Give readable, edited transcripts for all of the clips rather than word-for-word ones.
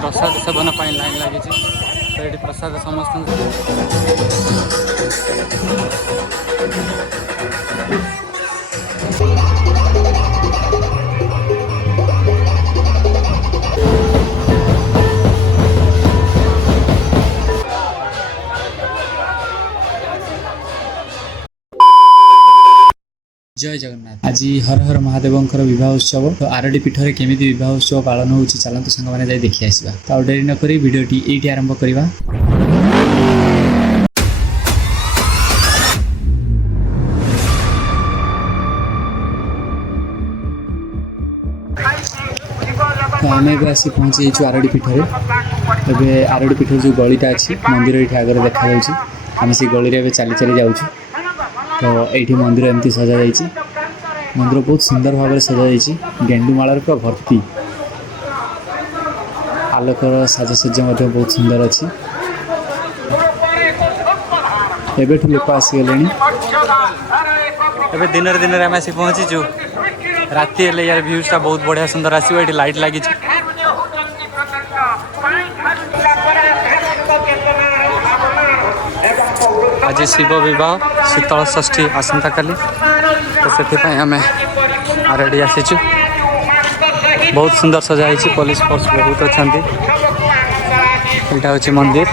प्रसाद seven line लगी तो प्रसाद समस्त जय जगन्नाथ। आज हर हर महादेव विवाह उत्सव तो आरडी पीठ में केमी विवाह उत्सव पालन हो चलतु सांग मैंने देखी आसवा तो डेरी नक भिडटी ये आरंभ करवा। तो आम ए आसी पहुँची आरडी पीठ में आरडी पीठ जो गलीटा अच्छी मंदिर ये आगे देखा आम से गली में चली चली जाऊँ तो ये मंदिर एमती सजा जाइए मंदिर बहुत सुंदर भाव में सजा जाइए गेंडुमाल पूरा भर्ती आलोकर साजसज्जा बहुत सुंदर अच्छी एबेठू लोक आसीगले दिन दिन आम आसी पहुँचीचु राति यार भ्यूजटा बहुत बढ़िया सुंदर आसो ये लाइट लगी आज शिव विवाह शीतल षष्ठी आसंता काली तो से आम आरडी आसीचु बहुत सुंदर सजाई पुलिस फोर्स बहुत अच्छा यहाँ हूँ मंदिर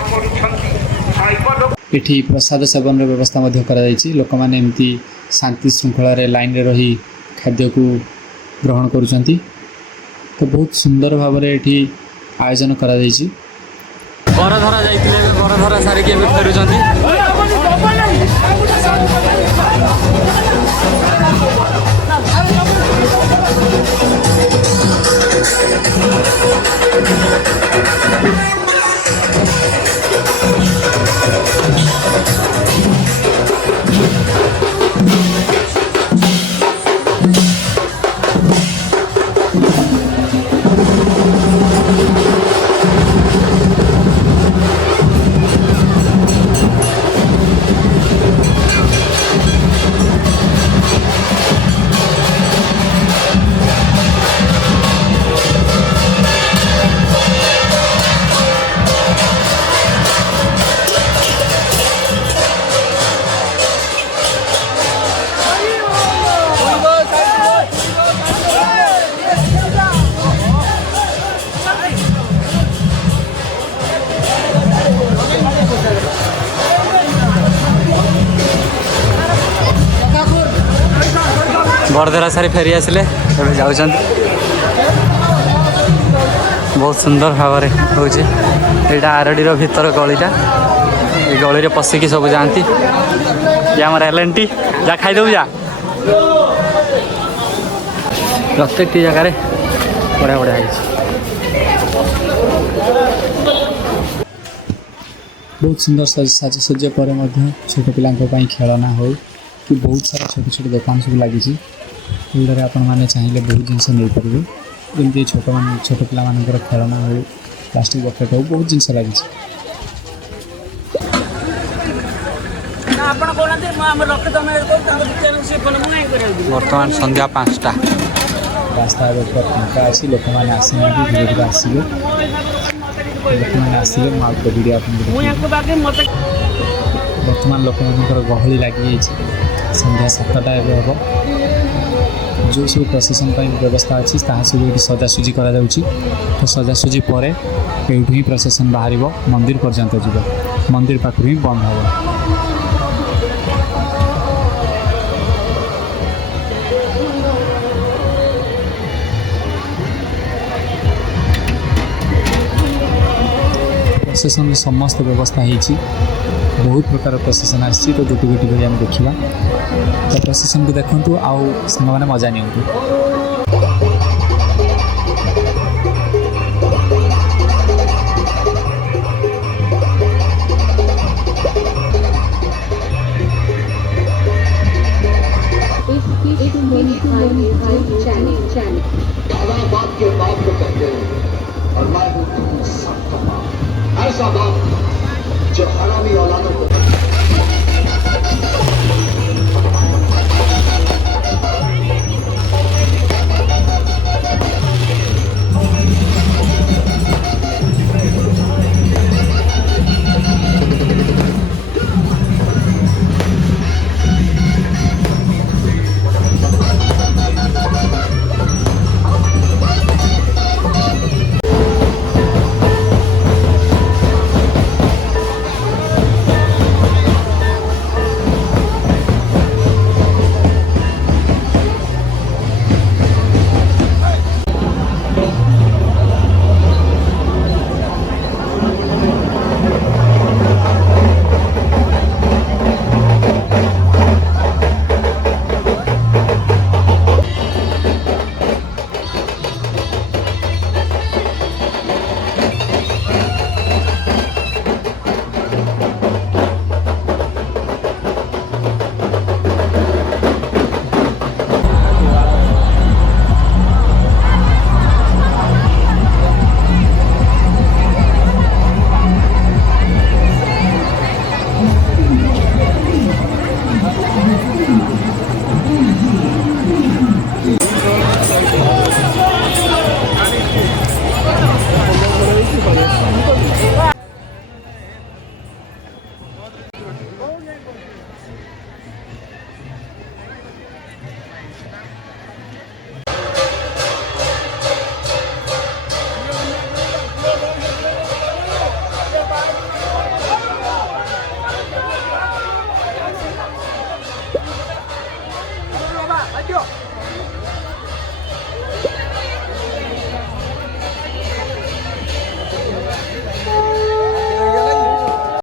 ये प्रसाद सेवन व्यवस्था लोक मैंने एमती शांति श्रृंखला लाइन रे रही खाद्य को ग्रहण करुँच तो बहुत सुंदर भाव में ये आयोजन कर बरधरा जाइए बरधरा सारिक फेरुंट बरधरा सारी फेरी आसिले जाऊँ बहुत सुंदर भाव में हूँ यहाँ आरडी भीतर गलीटा ये गली में पशिकी सब जाती ये आम एल&टी जा खाईदेव जा प्रत्येक जगार बढ़िया बढ़िया बहुत सुंदर साजसज्जा पर छोट पिला खेलना हो कि बहुत सारा छोट छोट दुकान सब लगी जोड़े आपण मैंने चाहिए बहुत जिनस नहीं पारे जमी छोट पाकर खेलना हो प्लास्टिक बकेट हो बहुत जिनस लगी बर्तमान संध्या 5टा रास्ता फाँका अच्छी लोक मैंने आसना धीरे धीरे आसवे लोक मैंने आसवे मुझे वीडियो बर्तमान लोक गहली लगी संध्या 7टा हम जो सब प्रशासन व्यवस्था अच्छी सब ये सजासुजी करा तो सजासुजी पर एठू ही प्रशासन बाहर मंदिर पर्यंत जीव मंदिर पाखु ही बंद हो प्रशासन समस्त व्यवस्था होती बहुत प्रकार प्रशासन आसी तो गोटी गोटी कर देखा तो प्रशासन को देखु आउ मैंने मजा नि ऐसा बात